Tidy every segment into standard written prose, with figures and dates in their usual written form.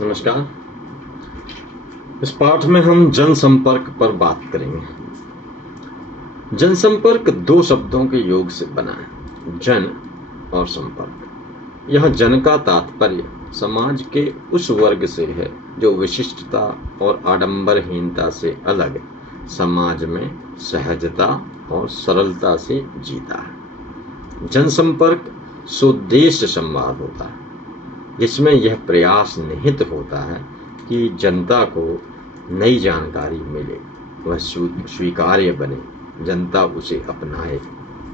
नमस्कार। इस पाठ में हम जनसंपर्क पर बात करेंगे। जनसंपर्क दो शब्दों के योग से बना है, जन और संपर्क। यह जन का तात्पर्य समाज के उस वर्ग से है जो विशिष्टता और आडंबरहीनता से अलग समाज में सहजता और सरलता से जीता है। जनसंपर्क सुउद्देश्य संवाद होता है, जिसमें यह प्रयास निहित होता है कि जनता को नई जानकारी मिले, वह स्वीकार्य बने, जनता उसे अपनाए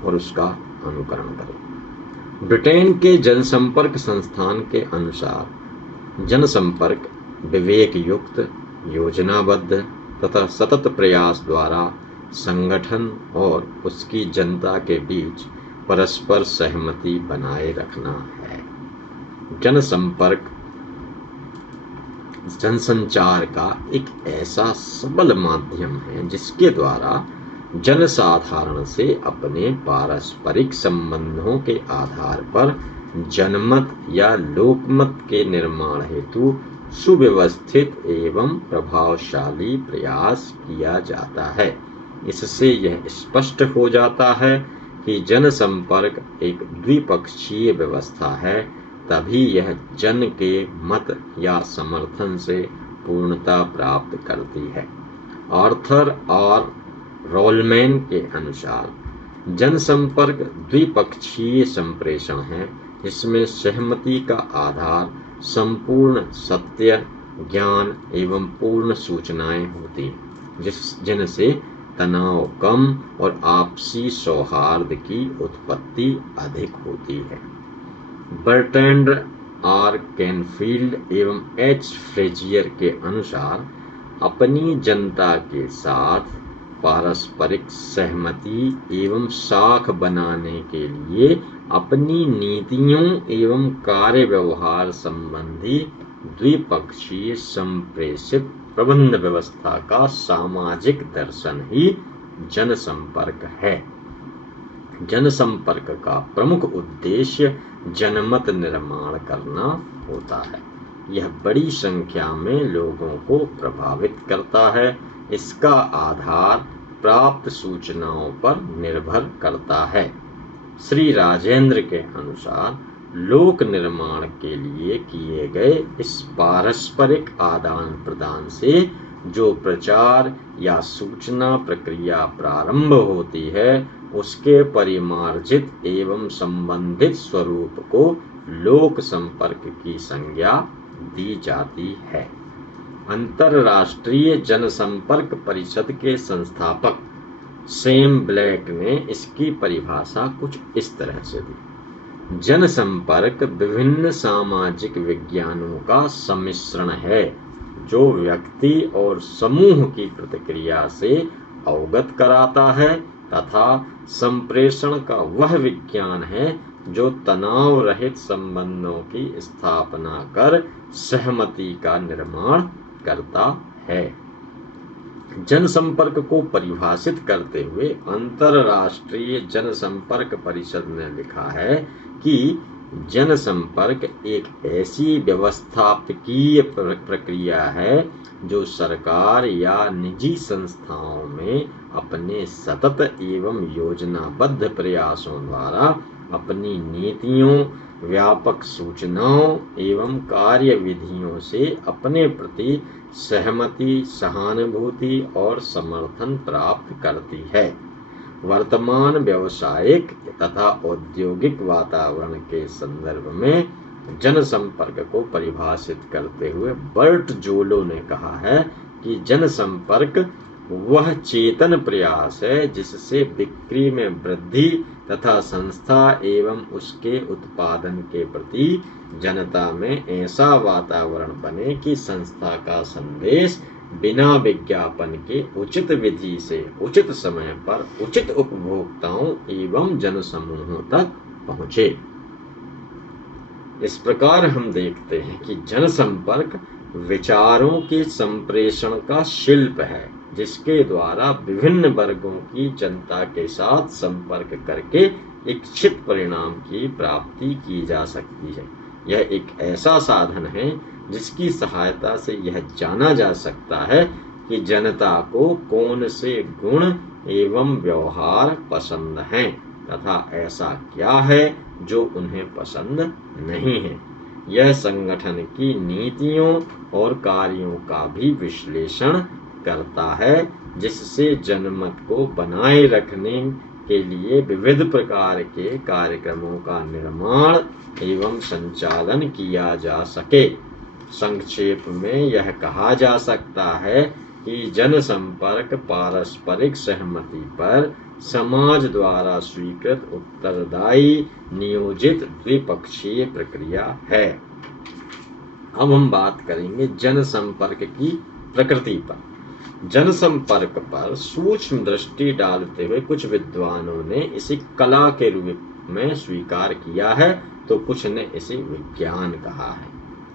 और उसका अनुकरण करे। ब्रिटेन के जनसंपर्क संस्थान के अनुसार जनसंपर्क विवेक युक्त, योजनाबद्ध तथा सतत प्रयास द्वारा संगठन और उसकी जनता के बीच परस्पर सहमति बनाए रखना है। जनसंपर्क जनसंचार का एक ऐसा सबल माध्यम है जिसके द्वारा जनसाधारण से अपने पारस्परिक संबंधों के आधार पर जनमत या लोकमत के निर्माण हेतु सुव्यवस्थित एवं प्रभावशाली प्रयास किया जाता है। इससे यह स्पष्ट हो जाता है कि जनसंपर्क एक द्विपक्षीय व्यवस्था है, तभी यह जन के मत या समर्थन से पूर्णता प्राप्त करती है। आर्थर और रोलमैन के अनुसार जनसंपर्क द्विपक्षीय संप्रेषण है, जिसमें सहमति का आधार संपूर्ण सत्य, ज्ञान एवं पूर्ण सूचनाएं होती हैं, जिनसे तनाव कम और आपसी सौहार्द की उत्पत्ति अधिक होती है। बर्ट्रैंड आर कैनफील्ड एवं एच फ्रेजियर के अनुसार अपनी जनता के साथ पारस्परिक सहमति एवं साख बनाने के लिए अपनी नीतियों एवं कार्य व्यवहार संबंधी द्विपक्षीय संप्रेषित प्रबंध व्यवस्था का सामाजिक दर्शन ही जनसंपर्क है। जनसंपर्क का प्रमुख उद्देश्य जनमत निर्माण करना होता है। यह बड़ी संख्या में लोगों को प्रभावित करता है। इसका आधार प्राप्त सूचनाओं पर निर्भर करता है। श्री राजेंद्र के अनुसार लोक निर्माण के लिए किए गए इस पारस्परिक आदान प्रदान से जो प्रचार या सूचना प्रक्रिया प्रारंभ होती है, उसके परिमार्जित एवं संबंधित स्वरूप को लोक संपर्क की संज्ञा दी जाती है। अंतरराष्ट्रीय जनसंपर्क परिषद के संस्थापक सैम ब्लैक ने इसकी परिभाषा कुछ इस तरह से दी। जनसंपर्क विभिन्न सामाजिक विज्ञानों का सम्मिश्रण है, जो व्यक्ति और समूह की प्रतिक्रिया से अवगत कराता है, तथा संप्रेषण का वह विज्ञान है जो तनाव रहित संबंधों की स्थापना कर सहमति का निर्माण करता है। जनसंपर्क को परिभाषित करते हुए अंतरराष्ट्रीय जनसंपर्क परिषद ने लिखा है कि जनसंपर्क एक ऐसी व्यवस्थापकीय प्रक्रिया है जो सरकार या निजी संस्थाओं में अपने सतत एवं योजनाबद्ध प्रयासों द्वारा अपनी नीतियों, व्यापक सूचनाओं एवं कार्यविधियों से अपने प्रति सहमति, सहानुभूति और समर्थन प्राप्त करती है। वर्तमान व्यावसायिक तथा औद्योगिक वातावरण के संदर्भ में जनसंपर्क को परिभाषित करते हुए बर्ट जोलो ने कहा है कि जनसंपर्क वह चेतन प्रयास है जिससे बिक्री में वृद्धि तथा संस्था एवं उसके उत्पादन के प्रति जनता में ऐसा वातावरण बने कि संस्था का संदेश बिना विज्ञापन के उचित विधि से उचित समय पर उचित उपभोक्ताओं एवं जनसमूहों तक पहुंचे। इस प्रकार हम देखते हैं कि जनसंपर्क विचारों के संप्रेषण का शिल्प है, जिसके द्वारा विभिन्न वर्गों की जनता के साथ संपर्क करके इच्छित परिणाम की प्राप्ति की जा सकती है। यह एक ऐसा साधन है जिसकी सहायता से यह जाना जा सकता है कि जनता को कौन से गुण एवं व्यवहार पसंद हैं तथा ऐसा क्या है जो उन्हें पसंद नहीं है। यह संगठन की नीतियों और कार्यों का भी विश्लेषण करता है, जिससे जनमत को बनाए रखने के लिए विविध प्रकार के कार्यक्रमों का निर्माण एवं संचालन किया जा सके। संक्षेप में यह कहा जा सकता है कि जनसंपर्क पारस्परिक सहमति पर समाज द्वारा स्वीकृत उत्तरदायी नियोजित द्विपक्षीय प्रक्रिया है। अब हम बात करेंगे जनसंपर्क की प्रकृति पर। जनसंपर्क पर सूक्ष्म दृष्टि डालते हुए कुछ विद्वानों ने इसे कला के रूप में स्वीकार किया है, तो कुछ ने इसे विज्ञान कहा है।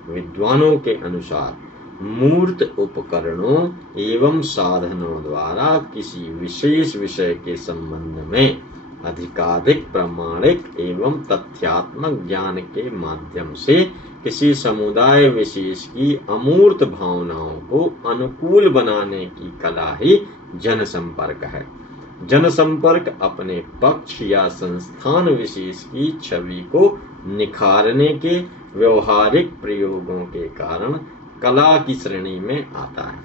विद्वानों के अनुसार मूर्त उपकरणों एवं साधनों द्वारा किसी विशेष विषय के संबंध में अधिकाधिक प्रामाणिक एवं तथ्यात्मक ज्ञान के माध्यम से किसी समुदाय विशेष की अमूर्त भावनाओं को अनुकूल बनाने की कला ही जनसंपर्क है। जनसंपर्क अपने पक्ष या संस्थान विशेष की छवि को निखारने के व्यवहारिक प्रयोगों के कारण कला की श्रेणी में आता है।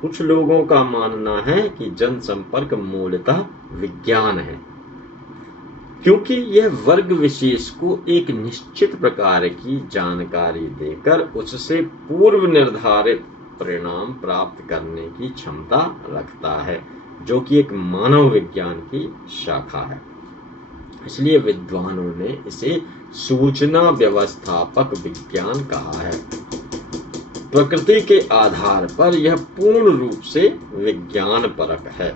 कुछ लोगों का मानना है कि जनसंपर्क मूलतः विज्ञान है, क्योंकि यह वर्ग विशेष को एक निश्चित प्रकार की जानकारी देकर उससे पूर्व निर्धारित परिणाम प्राप्त करने की क्षमता रखता है, जो कि एक मानव विज्ञान की शाखा है। इसलिए विद्वानों ने इसे सूचना व्यवस्थापक विज्ञान कहा है। प्रकृति के आधार पर यह पूर्ण रूप से विज्ञान परक है।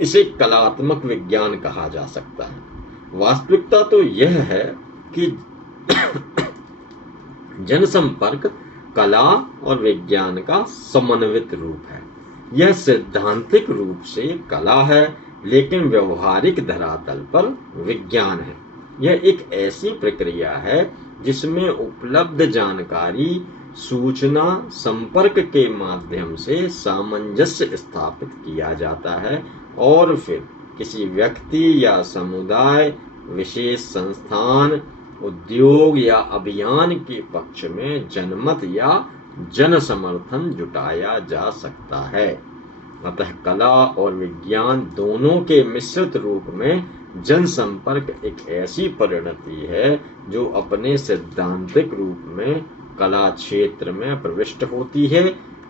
इसे कलात्मक विज्ञान कहा जा सकता है। वास्तविकता तो यह है कि जनसंपर्क कला और विज्ञान का समन्वित रूप है। यह सैद्धांतिक रूप से कला है, लेकिन व्यवहारिक धरातल पर विज्ञान है। यह एक ऐसी प्रक्रिया है जिसमें उपलब्ध जानकारी सूचना संपर्क के माध्यम से सामंजस्य स्थापित किया जाता है और फिर किसी व्यक्ति या समुदाय, विशेष संस्थान, उद्योग या अभियान के पक्ष में जनमत या जन समर्थन जुटाया जा सकता है। अतः कला और विज्ञान दोनों के मिश्रित रूप में जनसंपर्क एक ऐसी परिणति है जो अपने सैद्धांतिक रूप में कला क्षेत्र में प्रविष्ट होती है,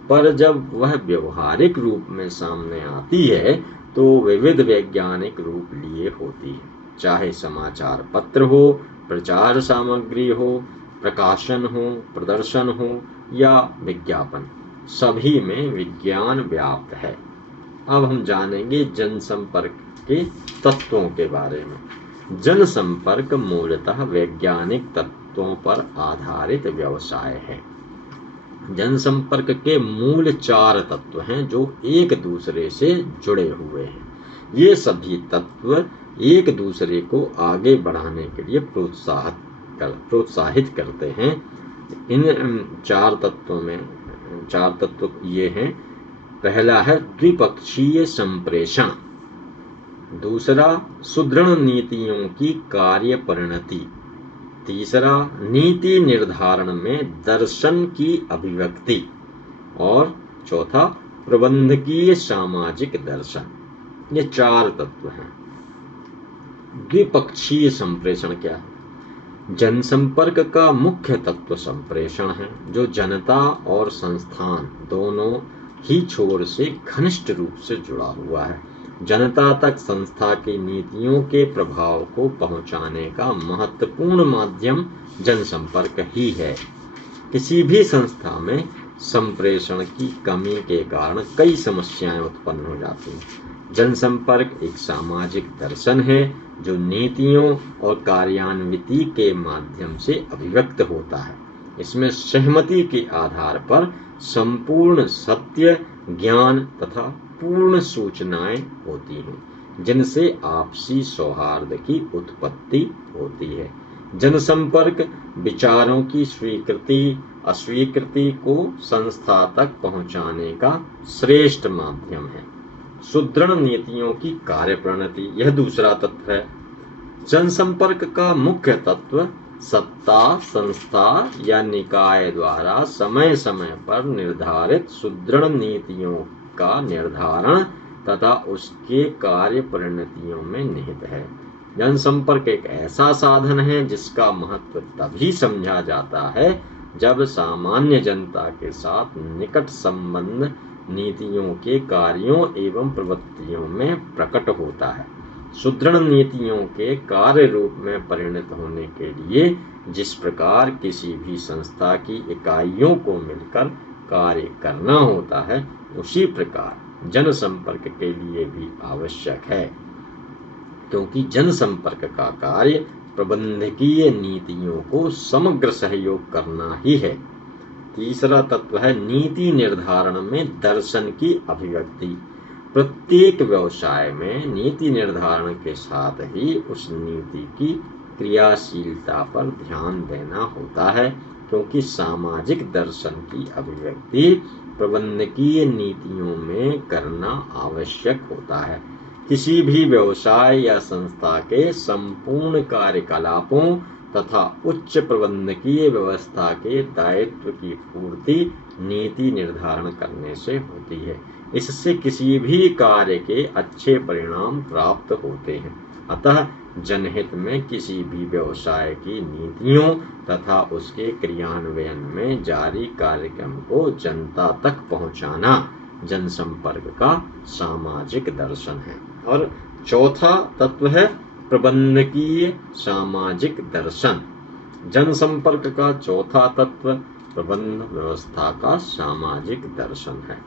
पर जब वह व्यवहारिक रूप में सामने आती है तो विविध वैज्ञानिक रूप लिए होती है। चाहे समाचार पत्र हो, प्रचार सामग्री हो, प्रकाशन हो, प्रदर्शन हो या विज्ञापन, सभी में विज्ञान व्याप्त है। अब हम जानेंगे जनसंपर्क के तत्वों के बारे में। जनसंपर्क मूलतः वैज्ञानिक तत्वों पर आधारित व्यवसाय है। जनसंपर्क के मूल 4 तत्व हैं जो एक दूसरे से जुड़े हुए हैं। ये सभी तत्व एक दूसरे को आगे बढ़ाने के लिए प्रोत्साहित करते हैं। इन 4 तत्व ये हैं। पहला है द्विपक्षीय संप्रेषण, दूसरा सुदृढ़ नीतियों की कार्य परिणति, तीसरा नीति निर्धारण में दर्शन की अभिव्यक्ति और चौथा प्रबंधकीय सामाजिक दर्शन। ये 4 तत्व हैं। द्विपक्षीय संप्रेषण क्या है? जनसंपर्क का मुख्य तत्व संप्रेषण है, जो जनता और संस्थान दोनों ही छोर से घनिष्ठ रूप से जुड़ा हुआ है। जनता तक संस्था की नीतियों के प्रभाव को पहुंचाने का महत्वपूर्ण माध्यम जनसंपर्क ही है। किसी भी संस्था में संप्रेषण की कमी के कारण कई समस्याएं उत्पन्न हो जाती हैं। जनसंपर्क एक सामाजिक दर्शन है जो नीतियों और कार्यान्विति के माध्यम से अभिव्यक्त होता है। इसमें सहमति के आधार पर संपूर्ण सत्य, ज्ञान तथा पूर्ण सूचनाएं होती हैं, जिनसे आपसी सौहार्द की उत्पत्ति होती है। जनसंपर्क विचारों की स्वीकृति अस्वीकृति को संस्था तक पहुंचाने का श्रेष्ठ माध्यम है। सुदृढ़ नीतियों की कार्यप्रणाली, यह दूसरा तत्व है। जनसंपर्क का मुख्य तत्व सत्ता, संस्था या निकाय द्वारा समय समय पर निर्धारित सुदृढ़ नीतियों का निर्धारण तथा उसके कार्य परिणतियों में निहित है। जनसंपर्क एक ऐसा साधन है जिसका महत्व तभी समझा जाता है जब सामान्य जनता के साथ निकट संबंध नीतियों के कार्यों एवं प्रवृत्तियों में प्रकट होता है। सुदृढ़ नीतियों के कार्य रूप में परिणत होने के लिए जिस प्रकार किसी भी संस्था की इकाइयों को मिलकर कार्य करना होता है, उसी प्रकार जनसंपर्क के लिए भी आवश्यक है, क्योंकि जनसंपर्क का कार्य प्रबंधकीय नीतियों को समग्र सहयोग करना ही है। तीसरा तत्व है नीति निर्धारण में दर्शन की अभिव्यक्ति। प्रत्येक व्यवसाय में नीति निर्धारण के साथ ही उस नीति की क्रियाशीलता पर ध्यान देना होता है, क्योंकि सामाजिक दर्शन की अभिव्यक्ति प्रबंधकीय नीतियों में करना आवश्यक होता है। किसी भी व्यवसाय या संस्था के संपूर्ण कार्यकलापों तथा उच्च प्रबंधकीय व्यवस्था के दायित्व की पूर्ति नीति निर्धारण करने से होती है। इससे किसी भी कार्य के अच्छे परिणाम प्राप्त होते हैं। अतः जनहित में किसी भी व्यवसाय की नीतियों तथा उसके क्रियान्वयन में जारी कार्यक्रम को जनता तक पहुंचाना जनसंपर्क का सामाजिक दर्शन है। और चौथा तत्व है प्रबंधकीय सामाजिक दर्शन। जनसंपर्क का चौथा तत्व प्रबंध व्यवस्था का सामाजिक दर्शन है,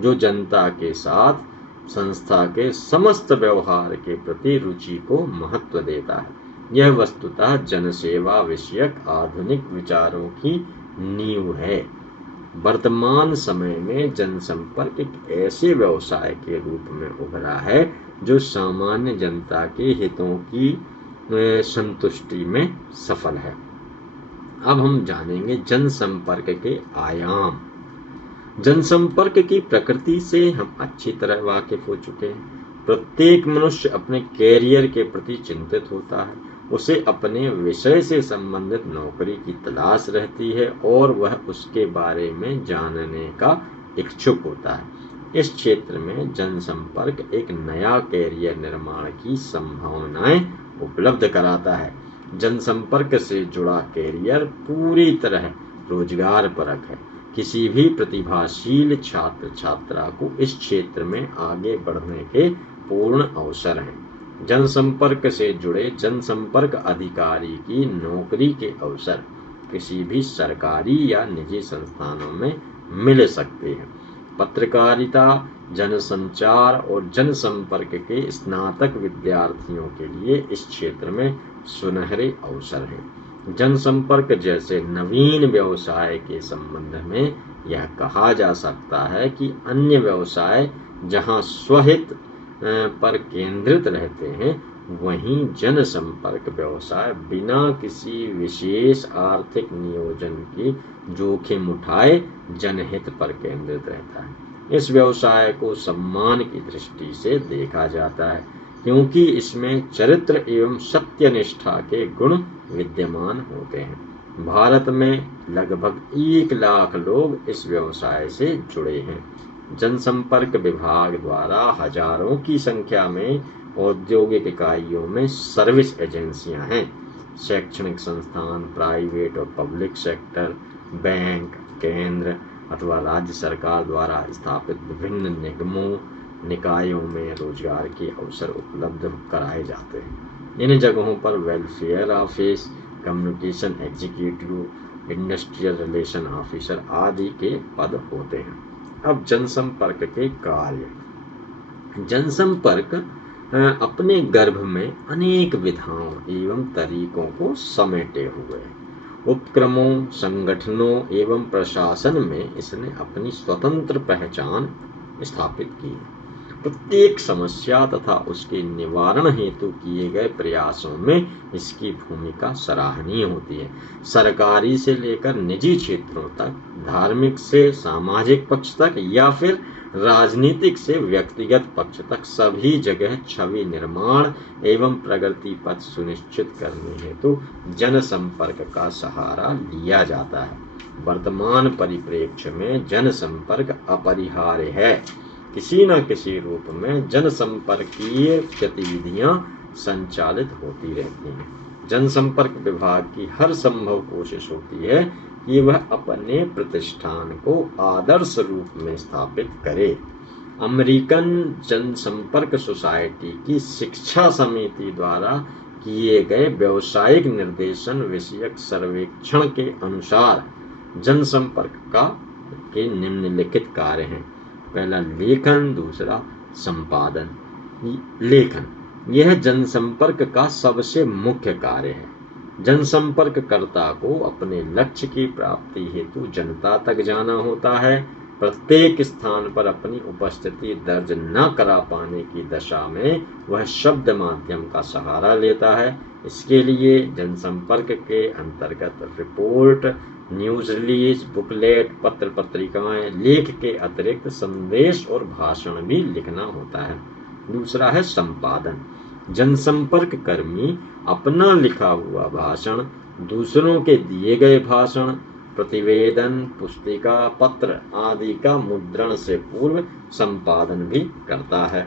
जो जनता के साथ संस्था के समस्त व्यवहार के प्रति रुचि को महत्व देता है। यह वस्तुतः जनसेवा विषयक आधुनिक विचारों की नींव है। वर्तमान समय में जनसंपर्क एक ऐसे व्यवसाय के रूप में उभरा है जो सामान्य जनता के हितों की संतुष्टि में सफल है। अब हम जानेंगे जनसंपर्क के आयाम। जनसंपर्क की प्रकृति से हम अच्छी तरह वाकिफ हो चुके हैं। प्रत्येक मनुष्य अपने कैरियर के प्रति चिंतित होता है। उसे अपने विषय से संबंधित नौकरी की तलाश रहती है और वह उसके बारे में जानने का इच्छुक होता है। इस क्षेत्र में जनसंपर्क एक नया कैरियर निर्माण की संभावनाएं उपलब्ध कराता है। जनसंपर्क से जुड़ा कैरियर पूरी तरह रोजगार परक है। किसी भी प्रतिभाशील छात्र छात्रा को इस क्षेत्र में आगे बढ़ने के पूर्ण अवसर हैं। जनसंपर्क से जुड़े जनसंपर्क अधिकारी की नौकरी के अवसर किसी भी सरकारी या निजी संस्थानों में मिल सकते हैं। पत्रकारिता, जनसंचार और जनसंपर्क के स्नातक विद्यार्थियों के लिए इस क्षेत्र में सुनहरे अवसर हैं। जनसंपर्क जैसे नवीन व्यवसाय के संबंध में यह कहा जा सकता है कि अन्य व्यवसाय जहां स्वहित पर केंद्रित रहते हैं, वहीं जनसंपर्क व्यवसाय बिना किसी विशेष आर्थिक नियोजन की जोखिम उठाए जनहित पर केंद्रित रहता है। इस व्यवसाय को सम्मान की दृष्टि से देखा जाता है, क्योंकि इसमें चरित्र एवं सत्यनिष्ठा के गुण विद्यमान होते हैं। भारत में लगभग 1 लाख लोग इस व्यवसाय से जुड़े हैं। जनसंपर्क विभाग द्वारा हजारों की संख्या में औद्योगिक इकाइयों में सर्विस एजेंसियां हैं। शैक्षणिक संस्थान, प्राइवेट और पब्लिक सेक्टर, बैंक, केंद्र अथवा राज्य सरकार द्वारा स्थापित विभिन्न निगमों निकायों में रोजगार के अवसर उपलब्ध कराए जाते हैं। इन जगहों पर welfare office, communication executive, industrial relation officer आदि के पद होते हैं। अब जनसंपर्क के कार्य। जनसंपर्क अपने गर्भ में अनेक विधाओं एवं तरीकों को समेटे हुए है। उपक्रमों, संगठनों एवं प्रशासन में इसने अपनी स्वतंत्र पहचान स्थापित की है। प्रत्येक समस्या तथा उसके निवारण हेतु किए गए प्रयासों में इसकी भूमिका सराहनीय होती है। सरकारी से लेकर निजी क्षेत्रों तक, धार्मिक से सामाजिक पक्ष तक या फिर राजनीतिक से व्यक्तिगत पक्ष तक, सभी जगह छवि निर्माण एवं प्रगति पथ सुनिश्चित करने हेतु जनसंपर्क का सहारा लिया जाता है। वर्तमान परिप्रेक्ष्य में जनसंपर्क अपरिहार्य है। किसी न किसी रूप में जनसंपर्कीय गतिविधियां संचालित होती रहती हैं। जनसंपर्क विभाग की हर संभव कोशिश होती है कि वह अपने प्रतिष्ठान को आदर्श रूप में स्थापित करे। अमेरिकन जनसंपर्क सोसाइटी की शिक्षा समिति द्वारा किए गए व्यावसायिक निर्देशन विषयक सर्वेक्षण के अनुसार जनसंपर्क के निम्नलिखित कार्य हैं। पहला लेखन, दूसरा संपादन। लेखन यह जनसंपर्क का सबसे मुख्य कार्य है। जनसंपर्ककर्ता को अपने लक्ष्य की प्राप्ति हेतु जनता तक जाना होता है। प्रत्येक स्थान पर अपनी उपस्थिति दर्ज न करा पाने की दशा में वह शब्द माध्यम का सहारा लेता है। इसके लिए जनसंपर्क के अंतर्गत रिपोर्ट, न्यूज रिलीज, बुकलेट, पत्र पत्रिकाएं, लेख के अतिरिक्त संदेश और भाषण भी लिखना होता है। दूसरा है संपादन। जनसंपर्क कर्मी अपना लिखा हुआ भाषण, दूसरों के दिए गए भाषण, प्रतिवेदन, पुस्तिका, पत्र आदि का मुद्रण से पूर्व संपादन भी करता है।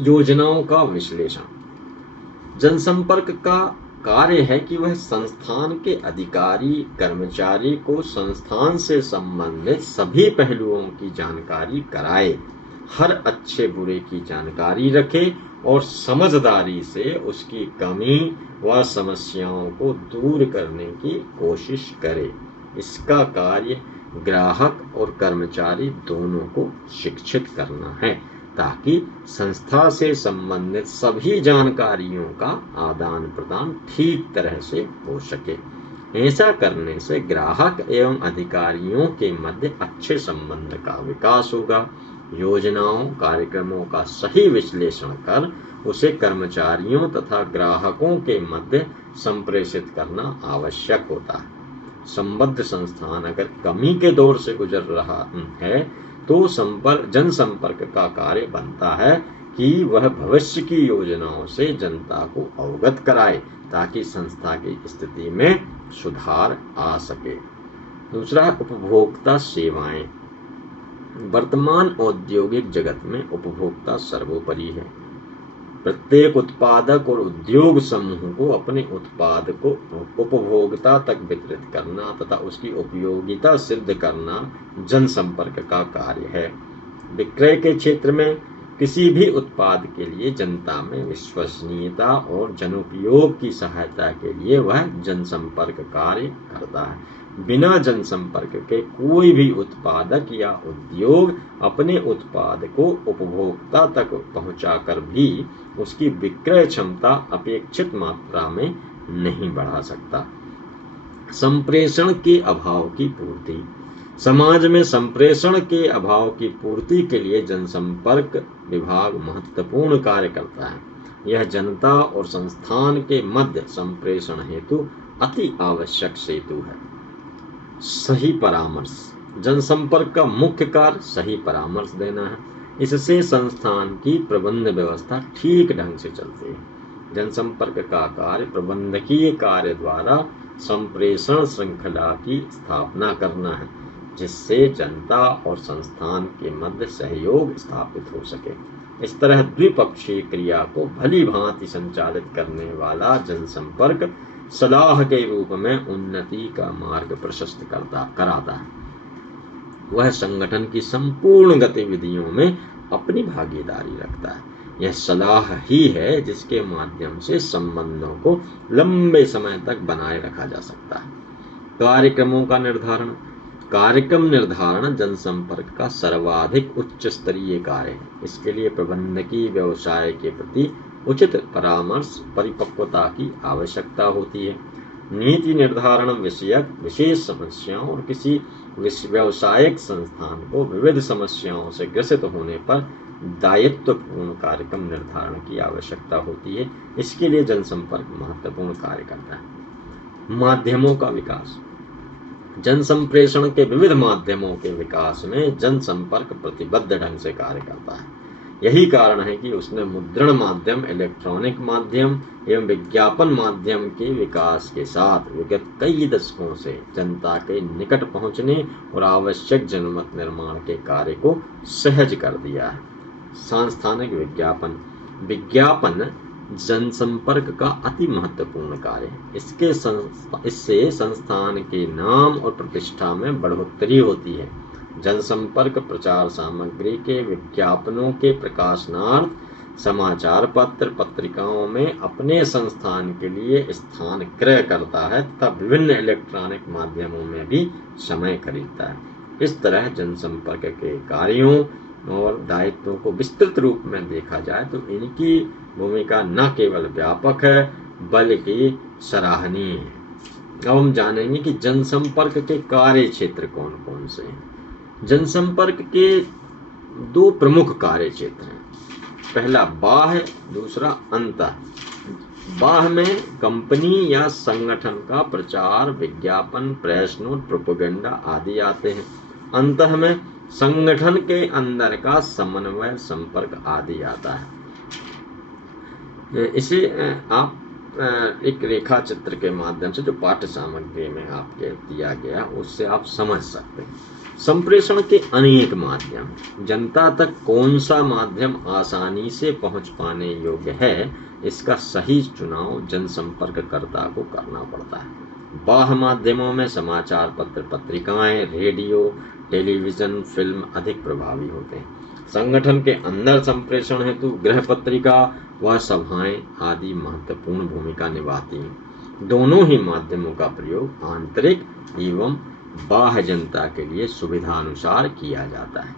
योजनाओं का विश्लेषण। जनसंपर्क का कार्य है कि वह संस्थान के अधिकारी कर्मचारी को संस्थान से संबंधित सभी पहलुओं की जानकारी कराए, हर अच्छे बुरे की जानकारी रखे और समझदारी से उसकी कमी व समस्याओं को दूर करने की कोशिश करे। इसका कार्य ग्राहक और कर्मचारी दोनों को शिक्षित करना है ताकि संस्था से संबंधित सभी जानकारियों का आदान प्रदान ठीक तरह से हो सके। ऐसा करने से ग्राहक एवं अधिकारियों के मध्य अच्छे संबंध का विकास होगा। योजनाओं कार्यक्रमों का सही विश्लेषण कर उसे कर्मचारियों तथा ग्राहकों के मध्य संप्रेषित करना आवश्यक होता है। संबद्ध संस्थान अगर कमी के दौर से गुजर रहा है तो जनसंपर्क का कार्य बनता है कि वह भविष्य की योजनाओं से जनता को अवगत कराए ताकि संस्था की स्थिति में सुधार आ सके। दूसरा है उपभोक्ता सेवाएं। वर्तमान औद्योगिक जगत में उपभोक्ता सर्वोपरि है। प्रत्येक उत्पादक और उद्योग समूह को अपने उत्पाद को उपभोक्ता तक वितरित करना तथा उसकी उपयोगिता सिद्ध करना जनसंपर्क का कार्य है। विक्रय के क्षेत्र में किसी भी उत्पाद के लिए जनता में विश्वसनीयता और जनोपयोग की सहायता के लिए वह जनसंपर्क कार्य करता है। बिना जनसंपर्क के कोई भी उत्पादक या उद्योग अपने उत्पाद को उपभोक्ता तक पहुंचाकर भी उसकी विक्रय क्षमता अपेक्षित मात्रा में नहीं बढ़ा सकता। संप्रेषण के अभाव की पूर्ति। समाज में संप्रेषण के अभाव की पूर्ति के लिए जनसंपर्क विभाग महत्वपूर्ण कार्य करता है। यह जनता और संस्थान के मध्य संप्रेषण हेतु अति आवश्यक सेतु है। सही परामर्श। जनसंपर्क का मुख्य कार्य सही परामर्श देना है। इससे संस्थान की प्रबंध व्यवस्था ठीक ढंग से चलती है। जनसंपर्क का कार्य प्रबंधकीय कार्य द्वारा संप्रेषण श्रृंखला की स्थापना करना है जिससे जनता और संस्थान के मध्य सहयोग स्थापित हो सके। इस तरह द्विपक्षीय क्रिया को भली भांति संचालित करने वाला जनसंपर्क सलाह के रूप में उन्नति का मार्ग प्रशस्त कराता है। वह संगठन की संपूर्ण गतिविधियों में अपनी भागीदारी रखता है। यह सलाह ही है जिसके माध्यम से संबंधों को लंबे समय तक बनाए रखा जा सकता है। कार्यक्रमों का निर्धारण। कार्यक्रम निर्धारण जनसंपर्क का सर्वाधिक उच्च स्तरीय कार्य है। इसके लिए प्रबंधकीय व्यवसाय के प्रति उचित परामर्श परिपक्वता की आवश्यकता होती है। नीति निर्धारण विषयक विशेष समस्याओं और किसी व्यावसायिक संस्थान को विविध समस्याओं से ग्रसित होने पर दायित्वपूर्ण कार्यक्रम निर्धारण की आवश्यकता होती है। इसके लिए जनसंपर्क महत्वपूर्ण कार्य करता है। माध्यमों का विकास। जनसंप्रेषण के विविध माध्यमों के विकास में जनसंपर्क प्रतिबद्ध ढंग से कार्य करता है। यही कारण है कि उसने मुद्रण माध्यम, इलेक्ट्रॉनिक माध्यम एवं विज्ञापन माध्यम के विकास के साथ विगत कई दशकों से जनता के निकट पहुंचने और आवश्यक जनमत निर्माण के कार्य को सहज कर दिया है। सांस्थानिक विज्ञापन। विज्ञापन जनसंपर्क का अति महत्वपूर्ण कार्य है। इससे संस्थान के नाम और प्रतिष्ठा में बढ़ोतरी होती है। जनसंपर्क प्रचार सामग्री के विज्ञापनों के प्रकाशनार्थ समाचार पत्र पत्रिकाओं में अपने संस्थान के लिए स्थान क्रय करता है तथा विभिन्न इलेक्ट्रॉनिक माध्यमों में भी समय खरीदता है। इस तरह जनसंपर्क के कार्यों और दायित्वों को विस्तृत रूप में देखा जाए तो इनकी भूमिका न केवल व्यापक है बल्कि सराहनीय है। अब हम जानेंगे कि जनसंपर्क के कार्य क्षेत्र कौन कौन से हैं। जनसंपर्क के दो प्रमुख कार्य क्षेत्र हैं। पहला बाह्य, दूसरा अंतः। बाह्य में कंपनी या संगठन का प्रचार, विज्ञापन, प्रेस नोट, प्रोपेगेंडा आदि आते हैं। अंतः में संगठन के अंदर का समन्वय, संपर्क आदि आता है। इसे आप एक रेखा चित्र के माध्यम से जो पाठ्य सामग्री में आपके दिया गया उससे आप समझ सकते हैं। संप्रेषण के अनेक माध्यम। जनता तक कौन सा माध्यम आसानी से पहुंच पाने योग्य है, इसका सही चुनाव जनसंपर्ककर्ता को करना पड़ता है। बाह्य माध्यमों में समाचार पत्र, पत्रिकाएं, रेडियो, टेलीविजन, फिल्म अधिक प्रभावी होते हैं। संगठन के अंदर संप्रेषण हेतु गृह पत्रिका व सभाएं आदि महत्वपूर्ण भूमिका निभाती हैं। दोनों ही माध्यमों का प्रयोग आंतरिक एवं बाह्य जनता के लिए सुविधानुसार किया जाता है।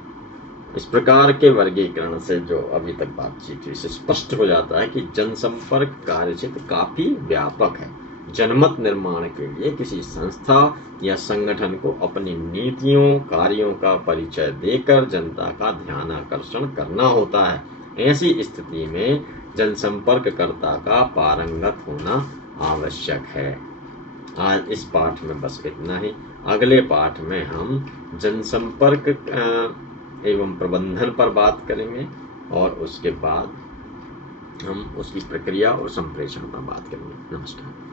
इस प्रकार के वर्गीकरण से जो अभी तक बातचीत हुई, स्पष्ट हो जाता है कि जनसंपर्क कार्यक्षेत्र काफी व्यापक है। जनमत निर्माण के लिए किसी संस्था या संगठन को अपनी नीतियों, कार्यों का परिचय देकर जनता का ध्यानाकर्षण करना होता है। ऐसी स्थिति में जनसंपर्ककर्ता का पारंगत होना आवश्यक है। आज इस पाठ में बस इतना ही। अगले पाठ में हम जनसंपर्क एवं प्रबंधन पर बात करेंगे और उसके बाद हम उसकी प्रक्रिया और संप्रेषण पर बात करेंगे। नमस्कार।